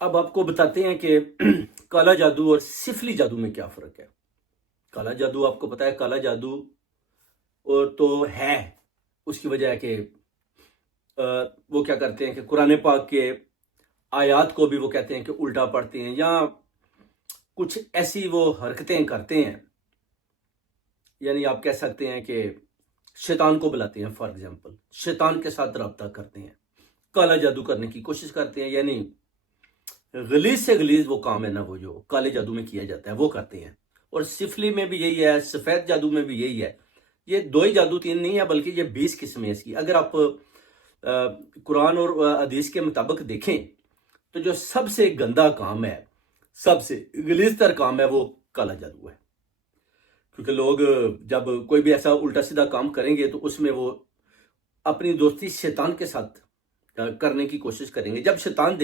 اب آپ کو بتاتے ہیں کہ کالا جادو اور سفلی جادو میں کیا فرق ہے۔ کالا جادو آپ کو پتا ہے، کالا جادو تو ہے، اس کی وجہ ہے کہ وہ کیا کرتے ہیں کہ قرآن پاک کے آیات کو بھی وہ کہتے ہیں کہ الٹا پڑھتے ہیں، یا کچھ ایسی وہ حرکتیں کرتے ہیں، یعنی آپ کہہ سکتے ہیں کہ شیطان کو بلاتے ہیں، فار ایگزامپل شیطان کے ساتھ رابطہ کرتے ہیں، کالا جادو کرنے کی کوشش کرتے ہیں، یعنی غلیظ سے غلیظ وہ کام ہے نا، وہ جو کالے جادو میں کیا جاتا ہے وہ کرتے ہیں۔ اور سفلی میں بھی یہی ہے، سفید جادو میں بھی یہی ہے۔ یہ دو ہی جادو، تین نہیں ہے، بلکہ یہ 20 قسمیں اس کی۔ اگر آپ قرآن اور حدیث کے مطابق دیکھیں تو جو سب سے گندا کام ہے، سب سے غلیظ تر کام ہے، وہ کالا جادو ہے۔ کیونکہ لوگ جب کوئی بھی ایسا الٹا سیدھا کام کریں گے تو اس میں وہ اپنی دوستی شیطان کے ساتھ کرنے کی کوشش کریں گے۔ جب شیطان